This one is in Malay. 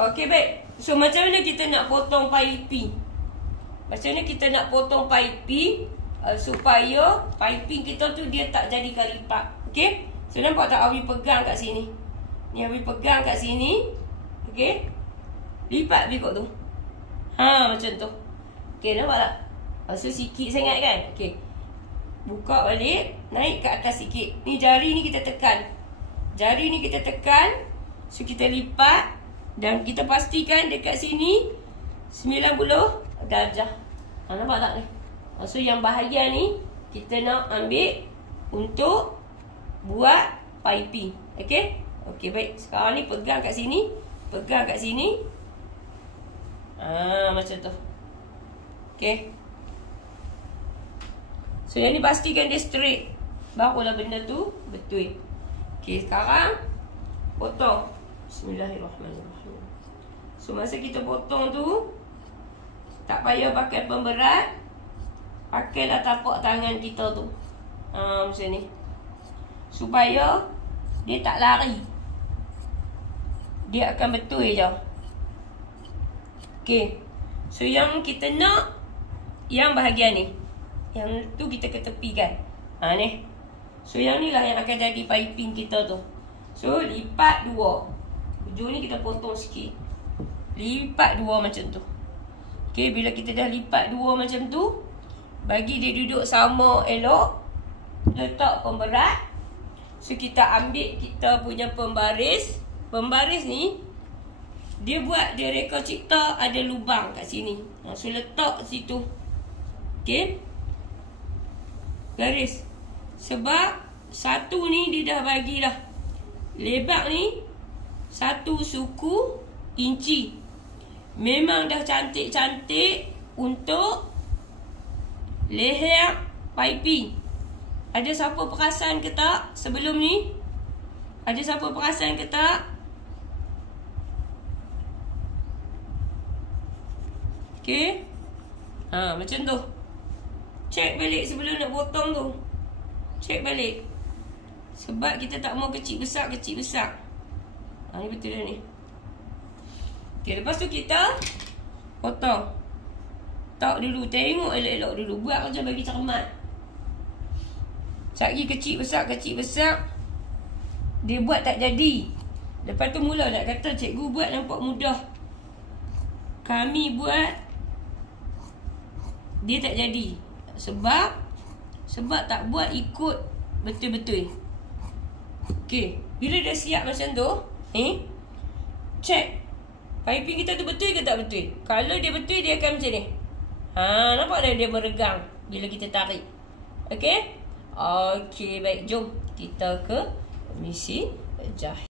Okey, baik. So, macam mana kita nak potong piping? Macam mana kita nak potong piping supaya piping kita tu dia tak jadi lipat. Okey? So, nampak tak Awi pegang kat sini? Ni Awi pegang kat sini. Okey? Lipat bikot tu. Macam tu. Okey, nampak tak? So, sikit sangat kan? Okey. Buka balik. Naik ke atas sikit. Ni jari ni kita tekan. Jari ni kita tekan. So, kita lipat. Dan kita pastikan dekat sini 90 darjah. Nampak tak ni? So, yang bahagian ni kita nak ambil untuk buat piping. Okey? Okey, baik. Sekarang ni pegang kat sini. Pegang kat sini. Macam tu. Okey. So, yang ni pastikan dia straight. Barulah benda tu betul. Okey, sekarang potong. Bismillahirrahmanirrahim. So, masa kita potong tu, tak payah pakai pemberat. Pakailah tapak tangan kita tu. Macam ni. Supaya dia tak lari. Dia akan betul je. Okey. So, yang kita nak, yang bahagian ni. Yang tu kita ketepikan. Ni. So, yang ni lah yang akan jadi piping kita tu. So, lipat dua. Hujung ni kita potong sikit. Lipat dua macam tu. Okey, bila kita dah lipat dua macam tu, bagi dia duduk sama elok, letak pemberat. So, kita ambil kita punya pembaris. Pembaris ni, dia buat, dia reka cipta ada lubang kat sini. So, letak situ. Okey. Garis. Sebab satu ni dia dah bagi dah. Lebar ni 1 suku inci. Memang dah cantik-cantik untuk leher piping. Ada siapa perasan ke tak sebelum ni? Ada siapa perasan ke tak? Okey. Macam tu. Check balik sebelum nak potong tu. Check balik. Sebab kita tak mau kecil besar. Ni betul dah ni. Okey, lepas tu kita potong. Tak dulu, tengok elok-elok dulu. Buat kerja bagi cermat. Cari kecil besar. Dia buat tak jadi. Lepas tu mula nak kata cikgu buat nampak mudah. Kami buat, dia tak jadi. Sebab tak buat ikut betul-betul. Okey, bila dah siap macam tu, check piping kita tu betul ke tak betul. Kalau dia betul, dia akan macam ni. Nampak dah dia meregang bila kita tarik. Okey? Okey, baik, jom kita ke mesin jahit.